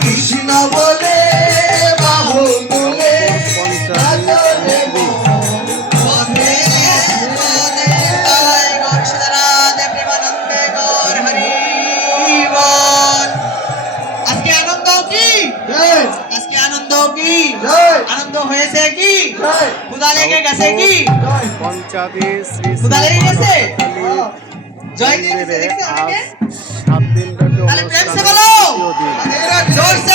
কৃষ্ণ বলে বাহু তুলে নাচনে বন্দে বন্দে তাই গৌর রাধে প্রেমানন্দে গৌর হরি বল। আজকে আনন্দ কি? আজকে আনন্দ কি? আনন্দ হয়েছে কি? ক্ষুধা লেগে গেছে কি? পঞ্চায়েত শ্রী ক্ষুধা লেগে গেছে? জয় মন্দিরে আজ 7 দিন ব্যাপী তাহলে প্রেম সে অনুষ্ঠানের বলো দ্বিতীয় দিন। জোর সে